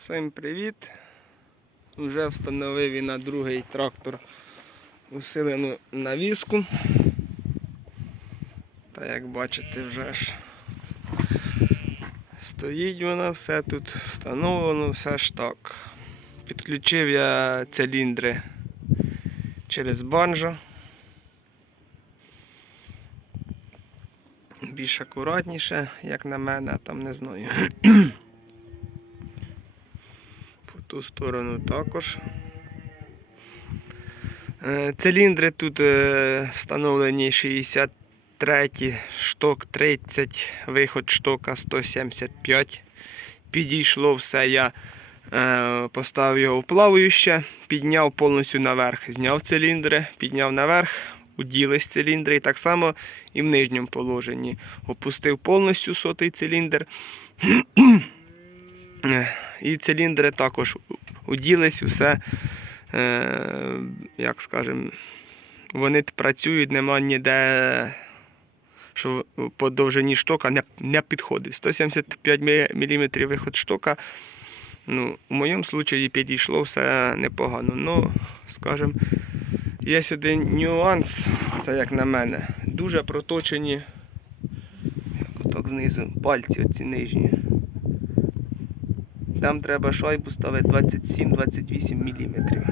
Всім привіт! Вже встановив і на другий трактор усилену навіску. Та як бачите, вже ж стоїть вона, все тут встановлено, все ж так. Підключив я циліндри через банджо. Більш акуратніше, як на мене, там не знаю. Ту сторону також. Е, Циліндри тут е, встановлені 63, шток 30, виход штока 175. Підійшло все, я е, поставив його в плавающе, підняв повністю наверх, зняв циліндри, підняв наверх, уділись циліндри і так само і в нижньому положенні. Опустив повністю сотий циліндр. І циліндри також уділись, усе, е, як скажемо, вони працюють, нема ніде, що по довжині штока не, не підходить. 175 мм виход штока. Ну, у моєму випадку підійшло все непогано. Ну, скажімо, є один нюанс, це як на мене. Дуже проточені отак знизу пальці оці нижні. Там треба шайбу ставити 27-28 мм.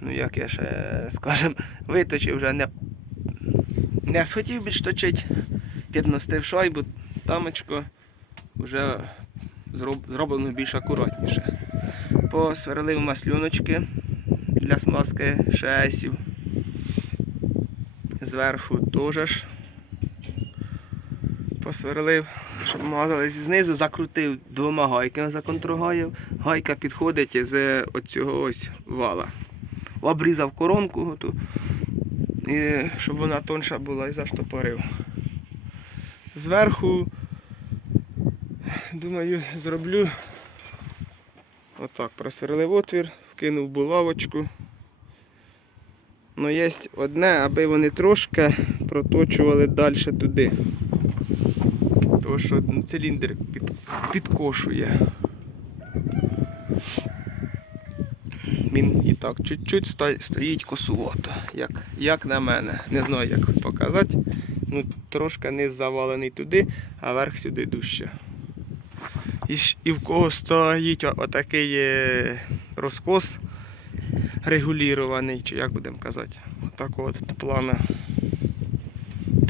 Ну як я ще, скажем, виточив вже не, не схотів більш точити, підмостив шайбу, тамочко вже зроблено більш акуратніше. Посверлив маслюночки для смазки шесів. Зверху теж ж посверлив, щоб мазались знизу, закрутив двома гайками за контргаю. Гайка підходить з оцього ось вала. Обрізав коронку, оту, і щоб вона тонша була і заштопорив. Зверху, думаю, зроблю отак, просверлив отвір, вкинув булавочку. Ну, є одне, аби вони трошки проточували далі туди. Тому що циліндр під, підкошує. Він і так чуть-чуть стоїть косувато, як, як на мене. Не знаю, як показати. Ну, трошки низ завалений туди, а верх сюди дужче. І, і в кого стоїть отакий е, розкос регулірований, чи як будемо казати, отакого от плана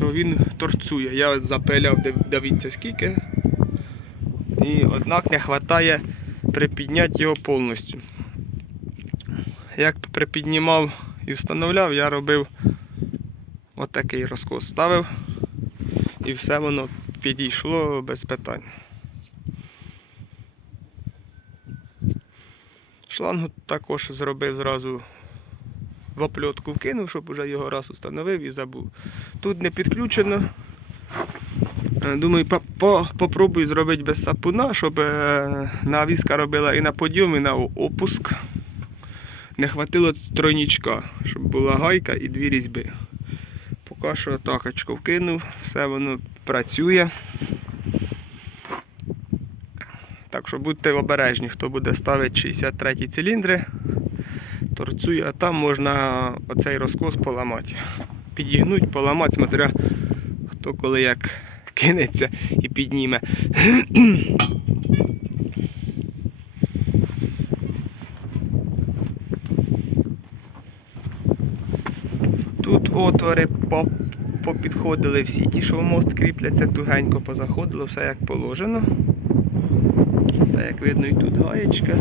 то він торцує. Я запиляв, дивіться скільки. І однак не вистачає припідняти його повністю. Як припіднімав і встановляв, я робив отакий розкос ставив і все воно підійшло без питань. Шлангу також зробив зразу в опльотку вкинув, щоб вже його раз установив і забув. Тут не підключено. Е, Думаю, по- по- попробую зробити без сапуна, щоб е, навіска робила і на подйом, і на опуск. Не хватило тройнічка, щоб була гайка і дві різьби. Поки що так очко вкинув, все воно працює. Так що будьте обережні, хто буде ставити 63 циліндри, торцує, а там можна оцей розкос поламати. Підігнуть, поламати, смотря хто коли як кинеться і підніме. Тут отвори попідходили всі ті, що в мост кріпляться, тугенько позаходило, все як положено. Та як видно і тут гаєчка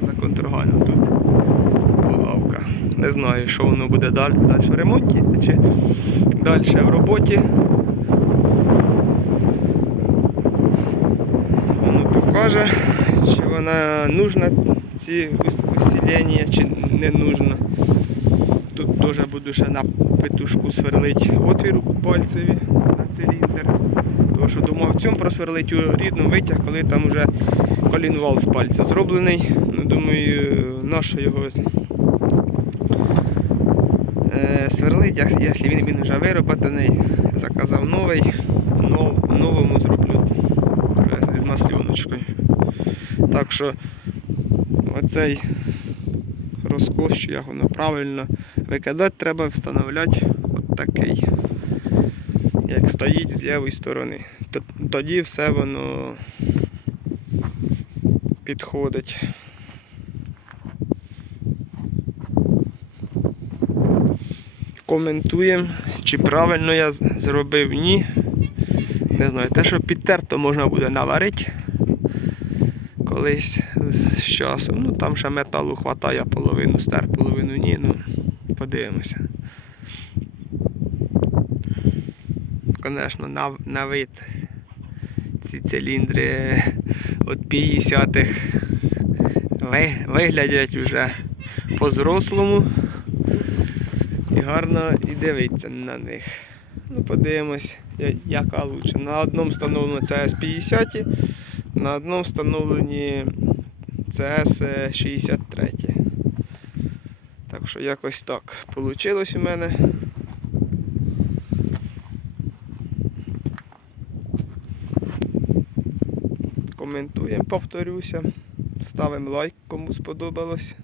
за контрганом тут. Не знаю, що воно буде далі, далі в ремонті чи далі в роботі. Воно покаже, чи вона нужна, ці ус- усилення, чи не нужна. Тут теж буду ще на петушку сверлити отвір пальцеві на циліндр. Тому що думав в цьому просверлити рідну витяг, коли там вже колінвал з пальця зроблений. Ну, думаю, нащо його сверлить, якщо він, він вже вироботаний, заказав новий, нов, новому зроблю з маслюночкою. Так що оцей розкос, як воно правильно викидати, треба встановляти от такий, як стоїть з лівої сторони. Тоді все воно підходить. Коментуємо, чи правильно я зробив, ні. Не знаю, те, що підтерто можна буде наварити колись з часом. Ну там ще металу хватає, половину стер, половину ні. Ну, подивимося. Звісно, на, на вид ці циліндри від 50-х ви- виглядять вже по-зрослому. І гарно і дивиться на них. Ну, подивимось, яка лучше. На одному встановлено CS 50, на одному встановлені CS 63. Так що якось так вийшло у мене. Коментуємо, повторюся. Ставимо лайк, кому сподобалось.